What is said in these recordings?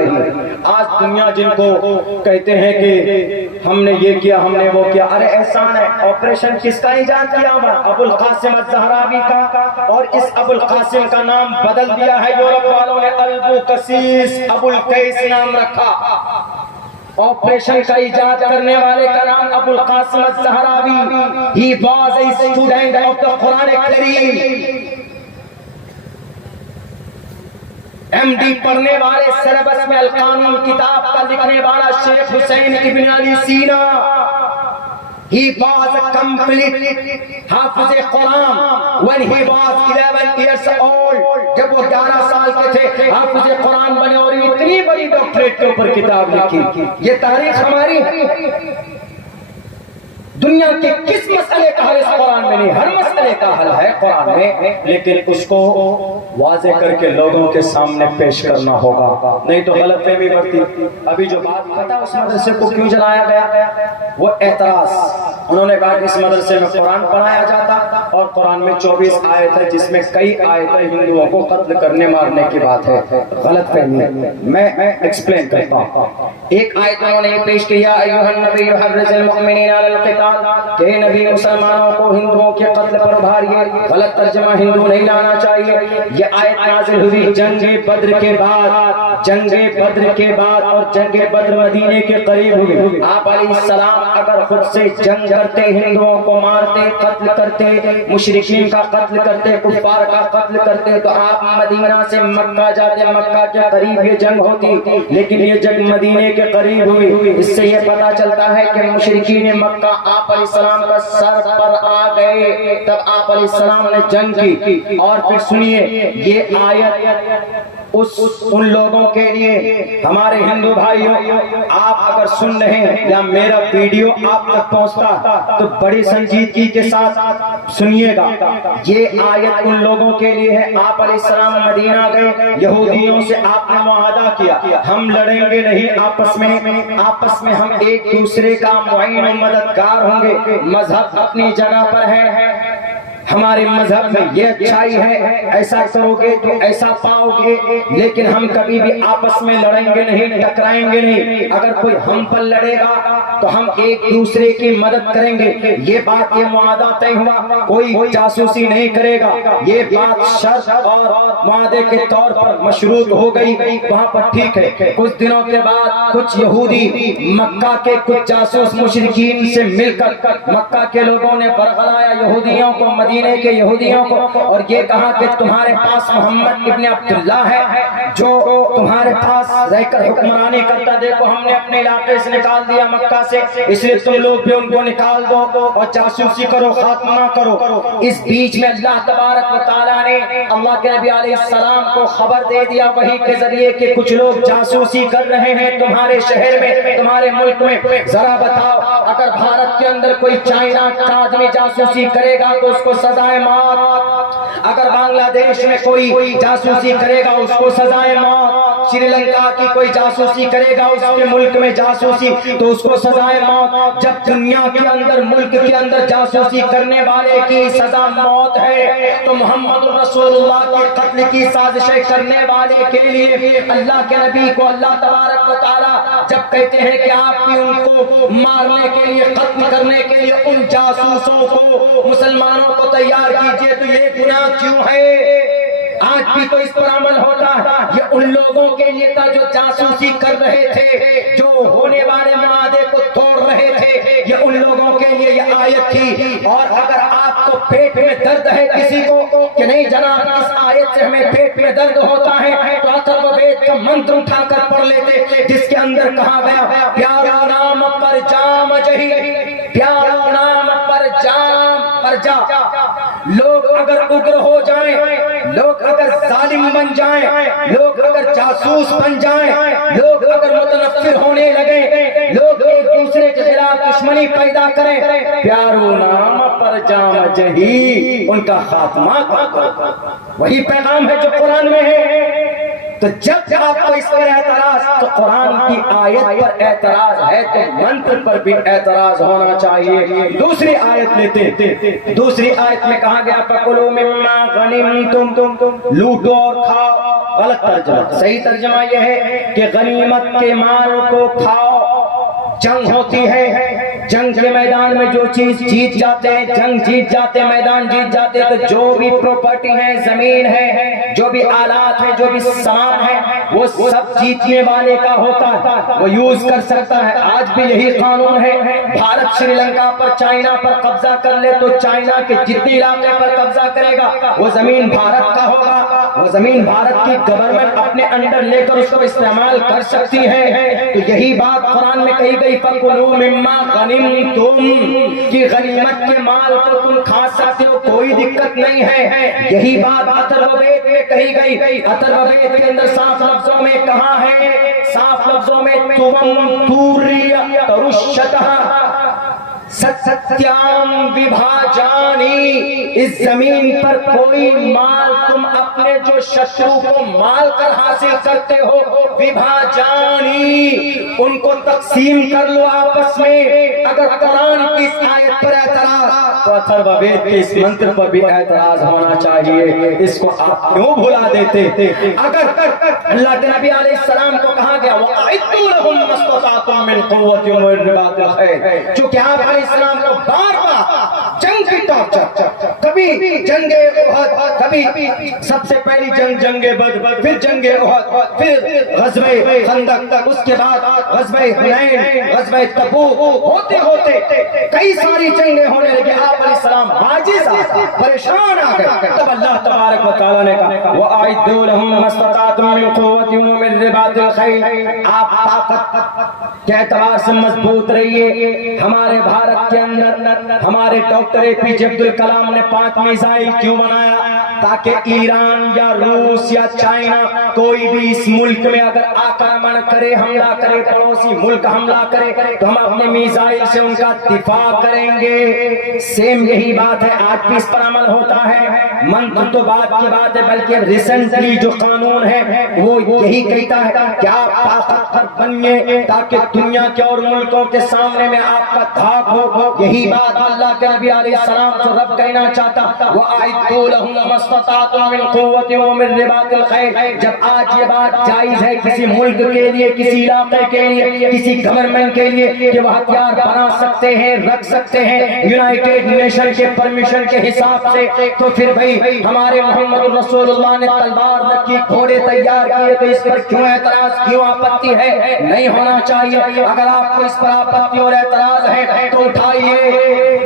رہی۔ آج دنیا جن کو کہتے ہیں کہ ہم نے یہ کیا، ہم نے وہ کیا، ارے احسان ہے، آپریشن کس کا ایجاد کیا ہوا؟ ابو القاسم الزہراوی کا، اور اس ابو القاسم کا نام بدل دیا ہے یورپ والوں نے، البوکسیس، ابو القیس نام رکھا۔ آپریشن کا ایجاد کرنے والے کا نام ابو القاسم الزہراوی۔ He was a student of the Quran Kareem۔ M D پڑھنے والے، سلیبس میں القانون کتاب کا لکھنے والا شیخ حسین ابن علی سینا۔ He was a complete حافظ قرآن when he was 11 years old۔ جب وہ 11 سال کے تھے حافظ قرآن بنے، اور اتنی بڑی ڈاکٹریٹ کے اوپر کتاب لکھی۔ یہ تاریخ ہماری ہے۔ دنیا کے کس مسئلے کا حل اس قرآن میں نہیں؟ ہر مسئلے کا حل ہے قرآن میں، لیکن اس کو واضح کر کے لوگوں کے سامنے پیش کرنا ہوگا، نہیں تو غلط فہمی بڑھتی۔ ابھی جو بات پتا اس مدرسے کو کیوں جلایا گیا، وہ اعتراض، انہوں نے کہا کہ اس مدرسے میں قرآن پڑھایا جاتا اور قرآن میں 24 آیت ہے جس میں کئی آیتیں ہندوؤں کو قتل کرنے مارنے کی بات ہے۔ غلط فہمی ہے، میں ایکسپلین کرتا ہوں۔ ایک آیت انہوں نے یہ پیش کیا، ایھا النبی حرض المؤمنین علی القتال، کہ نبی مسلمانوں کو ہندوؤں کے قتل پر ابھاریے۔ غلط ترجمہ ہندو نہیں لانا چاہیے۔ یہ آیت نازل ہوئی جنگ بدر کے بعد، جنگ بدر کے بعد، اور جنگ بدر مدینے کے قریب ہوئی۔ آپ علیہ السلام اگر خود سے جنگ کرتے، ہندوؤں کو مارتے، قتل کرتے، مشرکین کا قتل کرتے، کفار کا قتل کرتے، تو آپ مدینہ سے مکہ جاتے، مکہ کے قریب یہ جنگ ہوتی، لیکن یہ جنگ مدینے کے قریب ہوئی۔ اس سے یہ پتہ چلتا ہے کہ مشرکین مکہ آپ علیہ السلام کا سر پر آ گئے، تب آپ علیہ السلام نے جنگ کی۔ اور پھر سنیے یہ آیت ان لوگوں کے لیے، ہمارے ہندو بھائیوں، آپ اگر سن رہے ہیں یا میرا ویڈیو آپ تک پہنچتا تو بڑی سنجیدگی کے ساتھ سنیے گا۔ یہ آیت ان لوگوں کے لیے ہے۔ آپ علیہ السلام مدینہ گئے، یہودیوں سے آپ نے معاہدہ کیا، ہم لڑیں گے نہیں آپس میں ہم ایک دوسرے کا معین و مددگار ہوں گے۔ مذہب اپنی جگہ پر ہے، ہمارے مذہب میں یہ اچھائی ہے، ایسا کرو گے تو ایسا پاؤ گے، لیکن ہم کبھی بھی آپس میں لڑیں گے نہیں، ٹکرائیں گے نہیں۔ اگر کوئی ہم پر لڑے گا تو ہم ایک دوسرے کی مدد کریں گے۔ یہ بات، یہ معاہدہ طے ہوا، کوئی جاسوسی نہیں کرے گا۔ یہ بات شرط اور معاہدے کے طور پر مشروط ہو گئی، وہاں پر ٹھیک ہے۔ کچھ دنوں کے بعد کچھ یہودی مکہ کے کچھ جاسوس مشرکین سے مل کر مکہ کے لوگوں نے برگلایا یہودیوں کو، مدینے کے یہودیوں کو، اور یہ کہا کہ تمہارے پاس محمد ابن عبداللہ ہے جو تمہارے پاس رہ کر حکمرانی کرتا، دیکھو ہم نے اپنے علاقے سے نکال دیا مکہ سے، اس لیے تم لوگ بھی ان کو نکال دو اور جاسوسی کرو، خاتمہ کرو۔ اس بیچ میں اللہ تبارک و تعالیٰ نے اللہ کے نبی علیہ السلام کو خبر دے دیا وحی کے ذریعے کہ کچھ لوگ جاسوسی کر رہے ہیں تمہارے شہر میں، تمہارے ملک میں۔ ذرا بتاؤ، اگر بھارت کے اندر کوئی چائنا کا آدمی جاسوسی کرے گا تو اس کو سزائے موت، اگر بنگلہ دیش میں کوئی جاسوسی کرے گا اس کو سزائے موت، سری لنکا کی کوئی جاسوسی کرے گا اس کے ملک میں جاسوسی تو اس کو سزائے موت۔ جب دنیا کے اندر، ملک کے اندر جاسوسی کرنے والے کی سزا موت ہے، تو محمد رسول اللہ کے قتل کی سازشیں کرنے والے کے لیے اللہ کے نبی کو اللہ تبارک و تعالیٰ جب کہتے ہیں کہ آپ بھی ان کو مارنے کے لیے، قتل کرنے کے لیے ان جاسوسوں کو، مسلمانوں کو تیار کیجئے، تو یہ گناہ کیوں ہے؟ آج بھی تو اس پر عمل ہوتا ہے۔ یہ ان لوگوں کے لیے تھا جو جاسوسی کر رہے تھے، جو ہونے والے معاہدے کو توڑ رہے تھے، یہ ان لوگوں کے لیے یہ آیت تھی۔ اور اگر آپ کو پیٹ میں درد ہے کسی کو کہ نہیں جناب اس آیت سے ہمیں پیٹ میں درد ہوتا ہے، تو اتھرو وید کا منتر اٹھا کر پڑھ لیتے جس کے اندر کہا گیا پیارو نام پر جام جہی، پیارو نام پر جام پر جا۔ لوگ اگر اگر ہو جائیں، لوگ اگر ظالم بن جائیں، لوگ اگر جاسوس بن جائیں، لوگ اگر متنفر ہونے لگیں، لوگ ایک دوسرے کے خلاف دشمنی پیدا کریں، پیارو نام پر جام جہی، ان کا خاتمہ کرو۔ وہی پیغام ہے جو قرآن میں ہے۔ تو جب آپ کو اس پر اعتراض تو قرآن کی آیت پر اعتراض ہے تو منتر پر بھی اعتراض ہونا چاہیے. دوسری آیت لیتے, دوسری آیت میں کہا گیا فَكُلُوا مِمَّا غَنِمْتُمْ, لوٹو اور کھاؤ. غلط ترجمہ, صحیح ترجمہ یہ ہے کہ غنیمت کے مال کو کھاؤ. جنگ ہوتی ہے, جنگ کے میدان میں جو چیز جیت جاتے ہیں, جنگ جیت جاتے ہیں, میدان جیت جاتے ہیں, تو جو بھی پراپرٹی ہے, زمین ہے, جو بھی آلات ہے, جو بھی سامان ہے, وہ سب جیتنے والے کا ہوتا ہے, وہ یوز کر سکتا ہے. آج بھی یہی قانون ہے. بھارت سری لنکا پر, چائنا پر قبضہ کر لے تو چائنا کے جتنے علاقے پر قبضہ کرے گا وہ زمین بھارت کا ہوگا. وہ زمین بھارت کی گورنمنٹ اپنے انڈر لے کر اس کو استعمال کر سکتی ہے. تو یہی بات قرآن میں کہی گئی فَكُلُوا مِمَّا غَنِمْتُمْ, کہ غنیمت کے مال کو تم کھا سکتے ہو, کوئی دقت نہیں ہے. یہی بات اتھروید میں کہی گئی. اتھروید کے اندر صاف لفظوں میں کہا ہے, صاف لفظوں میں تُوَمْ تُوریَ تَرُشَّتَهَا ستیام وبھاجانی, اس زمین پر کوئی مال تم اپنے جو شترو کو مال کر حاصل کرتے ہو, وبھاجانی, ان کو تقسیم کر لو آپس میں. اگر قرآن کی اس آیت پر اعتراض تو اتھروید کے اس منتر پر بھی اعتراض ہونا چاہیے. اس کو آپ کیوں بھلا دیتے؟ اگر اللہ کے نبی علیہ السلام کو کہا گیا وَأَعِدُّوا لَهُم مَّا اسْتَطَعْتُم مِّن قُوَّةٍ وَمِن رِّبَاطِ الْخَيْلِ, چونکہ آپ علیہ السلام کو بار بار جنگ کی ٹارچر, کبھی جنگ احد, کبھی سب سے پہلی جنگ بدر, پھر جنگ احد, پھر غزوہ خندق, اس کے بعد غزوہ حنین, غزوہ تبوک, ہوتے ہوتے کئی ساری جنگیں ہونے لگی. آپ علیہ السلام عاجز پریشان آ گئے. تب اللہ تبارک و تعالیٰ نے کہا وَأَعِدُّوا لَهُم مَّا اسْتَطَعْتُم مِّن قُوَّةٍ وَمِن رِّبَاطِ الْخَيْلِ, آپ طاقت کے اعتبار سے مضبوط رہیے. ہمارے بھارت کے اندر ہمارے ڈاکٹر اے پی جے عبد الکلام نے 5 میزائل کیوں بنایا؟ تاکہ ایران یا روس یا چائنا کوئی بھی اس ملک میں اگر آکرمن کرے, حملہ کرے, پڑوسی ملک حملہ کرے تو ہم اپنے میزائل سے ان کا دفاع کریں گے. سیم یہی بات ہے, آج بھی اس پر عمل ہوتا ہے. منتر تو بات کی بات ہے, بلکہ ریسنٹلی جو قانون ہے وہ یہی کہتا ہے کہ آپ طاقتور بنیے تاکہ دنیا کے اور ملکوں کے سامنے میں آپ کا دھاک ہو. یہی بات اللہ کے نبی علیہ السلام سے رب کہنا چاہتا وَأَعِدُّوا لَهُم مَّا اسْتَطَعْتُم مِّن قُوَّةٍ وَمِن رِّبَاطِ الْخَيْلِ. جب آج یہ بات جائز ہے کسی ملک کے لیے, کسی علاقے کے لیے, کسی گورنمنٹ کے لیے کہ وہ ہتھیار بنا سکتے ہیں, رکھ سکتے ہیں یونائٹڈ نیشن کے پرمیشن کے حساب سے, تو پھر بھئی ہمارے محمد رسول اللہ نے تلوار رکھی, گھوڑے تیار کیے, تو اس پر کیوں اعتراض, کیوں آپتی ہے؟ نہیں ہونا چاہیے. اگر آپ کو اس پر آپتی اور اعتراض ہے تو اٹھائیے.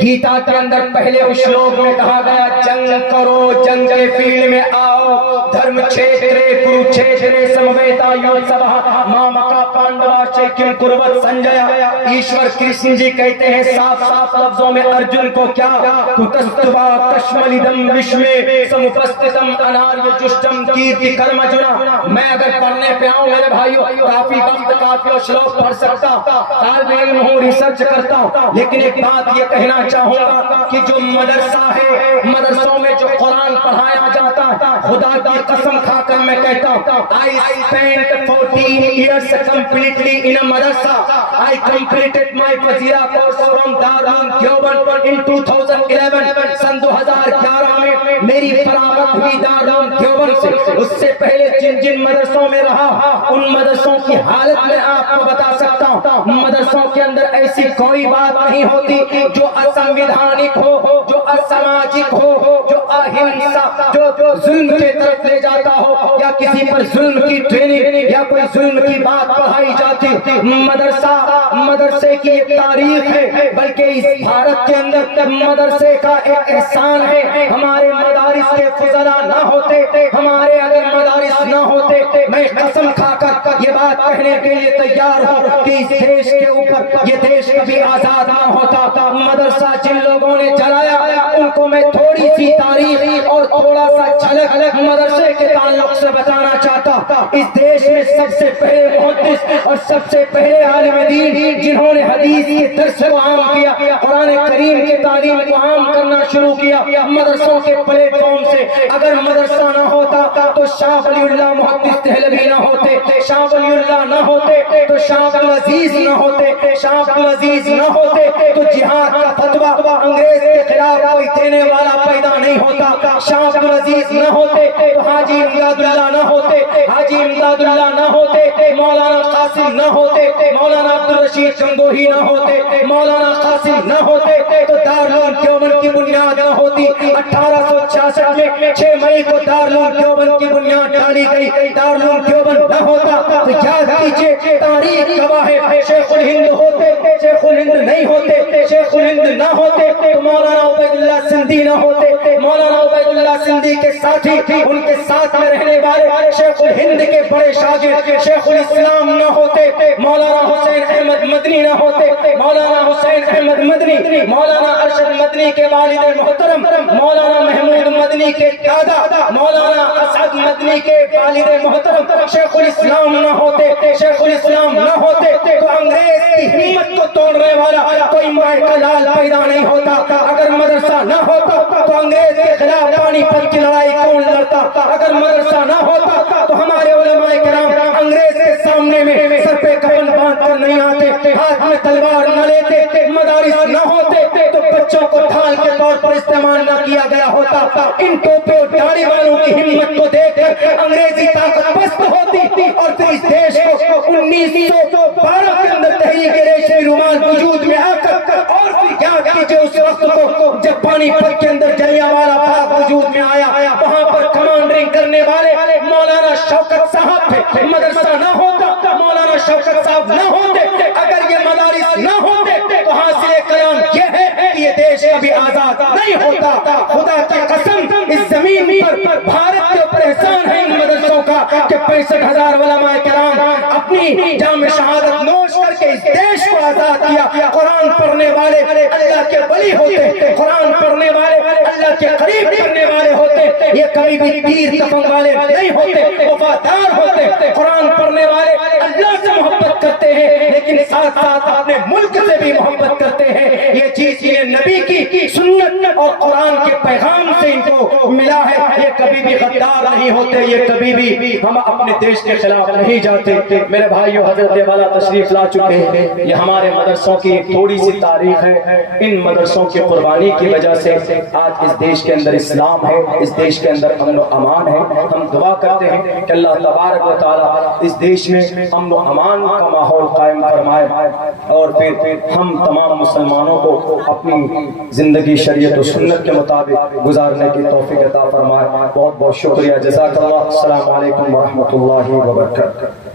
گیتا کے اندر پہلے اس شلوک میں کہا گیا جنگ کرو, جنگ کے فیلڈ میں آؤ, دھرم چھیترے کروچھیترے سمویتا یوتسبہ مامکا پانڈوا شیکم کروت سنجیا. ایشور کرشن جی کہتے ہیں صاف صاف لفظوں میں ارجن کو کیا کتستوا کشملیدم وشمے سمپستتم اناریہ جشتم کیرتی کرمجنا. میں اگر پڑھنے پہ آؤں میرے بھائیو کافی وقت, کافی اور شلوک پڑھ سکتا, طالب علم ہوں, ریسرچ کرتا ہوں, لیکن ایک بات یہ کہنا چاہوں گا کہ جو مدرسہ ہے, مدرسوں میں جو قرآن پڑھایا جاتا ہے, خدا کی قسم کھا کر میں کہتا ہوں I spent 14 years completely in a madrasa. I completed my Fazira course from Darul Deoband in 2011. سن 2011 میں میری فراغت ہوئی دارال دیوبند سے. اس سے پہلے جن جن مدرسوں میں رہا ان مدرسوں کی حالت میں آپ کو بتا سکتا ہوں. مدرسوں کے اندر ایسی کوئی بات نہیں ہوتی جو اسنویدھانک ہو, جو اساماجک ہو, جو اہنسا, جو ظلم کے طرف لے جاتا ہو, یا کسی پر ظلم کی ٹریننگ یا کوئی ظلم کی بات پڑھائی جاتی. مدرسے کی ایک تاریخ ہے, بلکہ اس بھارت کے اندر مدرسے کا ایک احسان ہے. ہمارے مدارس کے فضلا نہ ہوتے, ہمارے اگر مدارس نہ ہوتے, میں قسم کھا کر یہ بات کہنے کے لیے تیار ہوں کہ اس دیش کے اوپر یہ دیش کبھی آزاد نہ ہوتا. مدرسہ جن لوگوں نے جلایا ان کو میں تھوڑی سی تاریخ اور تھوڑا سا جھلک مدرسے کے تعلق سے بتانا چاہتا. اس دیش میں سب سے پہلے محدث اور سب سے پہلے عالم دین جنہوں نے حدیث کے درس کو عام کیا, قرآن کریم کے تعلیم کو عام کرنا شروع کیا مدرسوں کے پلیٹ فارم سے. اگر مدرسہ نہ ہوتا تو شاہ ولی اللہ محدث دہلوی نہ ہوتے، شاہ ولی اللہ نہ ہوتے تو شاہ عبدالعزیز نہ ہوتے، شاہ عبدالعزیز نہ ہوتے تو جہاد کا فتویٰ انگریز کے خلاف کوئی دینے والا پیدا نہیں ہوتا، شاہ عبدالعزیز نہ ہوتے تو حاجی امداد اللہ نہ ہوتے، حاجی امداد اللہ نہ ہوتے، مولانا قاسم نہ ہوتے، مولانا عبدالرشید گنگوہی نہ ہوتے، مولانا قاسم نہ ہوتے تو دارالعلوم دیوبند کی بنیاد نہ ہوتی۔ 1866 میں 6 مئی کو دارالعلوم دیوبند کی بنیاد ڈالی گئی، دارالعلوم دیوبند نہ ہوتا تو یاد کیجئے تاریخ گواہ ہے، شیخ الہند ہوتے، شیخ الہند نہیں ہوتے، شیخ الہند نہ ہوتے تو مولانا عبید اللہ سندھی نہ ہوتے، مولانا عبید اللہ سندھی کے ساتھی، ان کے ساتھ میں رہنے والے شیخ الہند کے بڑے شاگرد شیخ الاسلام نہ ہوتے، مولانا حسین احمد مدنی نہ ہوتے، مولانا حسین احمد مدنی، مولانا ارشد مدنی کے والد محترم، مولانا محمود مدنی کے دادا، مولانا اسعد مدنی کے والد محترم شیخ الاسلام نہ ہوتے، شیخ الاسلام نہ ہوتے تو انگریز کی ہمت کو توڑنے والا کوئی مائیکل لال پیدا نہیں ہوتا۔ اگر مدرسہ نہ ہوتا تو انگریز کے خلاف پانی پت کی لڑائی کون لڑتا؟ اگر مدرسہ نہ ہوتا تو ہمارے علماء کرام انگریز کے سامنے میں سر پہ کفن باندھ کر نہیں آتے، ہاتھ میں تلوار نہ لیتے، مدارس نہ ہوتے تو بچوں کو ڈھال کے طور پر استعمال نہ کیا گیا ہوتا۔ ان ٹوپے اور داڑھی والوں کی ہمت کو دیکھ کر انگریزی طاقت پست ہوتی اور پھر اس دیش کو 1912 کے اندر تحریک ریشمی رومال وجود میں آ کر اور پھر یاد کیجئے اس وقت کو جب پانی پت کے اندر جلیانوالہ باغ وجود میں آیا، وہاں پر کمانڈرنگ کرنے والے مولانا شوکت صاحب تھے۔ مدرسہ نہ ہوتا، مولانا شوکت صاحب نہ ہوتے، اگر یہ مدارس نہ ہوتے تو حاصل کلام یہ ہے کہ یہ دیش کبھی آزاد نہیں ہوتا۔ خدا کی قسم اس زمین پر بھارت کے اوپر احسان ہے ان مدرسوں کا کہ 65,000 علماء کرام اپنی جام شہادت نوش کر کے اس دیش کو آزاد کیا۔ قرآن پڑھنے والے اللہ کے ولی ہوتے، قرآن پڑھنے والے اللہ کے قریب کرنے والے ہوتے، یہ کبھی بھی تیر کفن والے نہیں ہوتے، وفادار ہوتے۔ قرآن پڑھنے والے اللہ سے محبت کرتے ہیں لیکن ساتھ ساتھ اپنے ملک سے بھی محبت کرتے ہیں۔ یہ چیز یہ نبی کی سنت اور قرآن کے پیغام سے ان کو ملا ہے۔ یہ کبھی بھی غدار نہیں ہوتے، یہ کبھی بھی ہم اپنے دیش کے خلاف نہیں جاتے۔ میرے بھائیو، حضرت والا تشریف لا چکے ہیں، یہ ہمارے مدرسوں کی تھوڑی سی تاریخ ہے۔ ان مدرسوں کی قربانی کی وجہ سے آج اس دیش کے اندر اسلام ہے، اس دیش کے اندر امن و امان ہے۔ ہم دعا کرتے ہیں کہ اللہ تبارک و تعالی اس دیش میں امن و امان کا ماحول قائم فرمائے اور پھر ہم تمام مسلمانوں کو اپنی زندگی شریعت و سنت کے مطابق گزارنے کی توفیق عطا فرمائے۔ بہت بہت شکریہ، جزاک اللہ۔ السلام علیکم ورحمۃ اللہ وبرکاتہ۔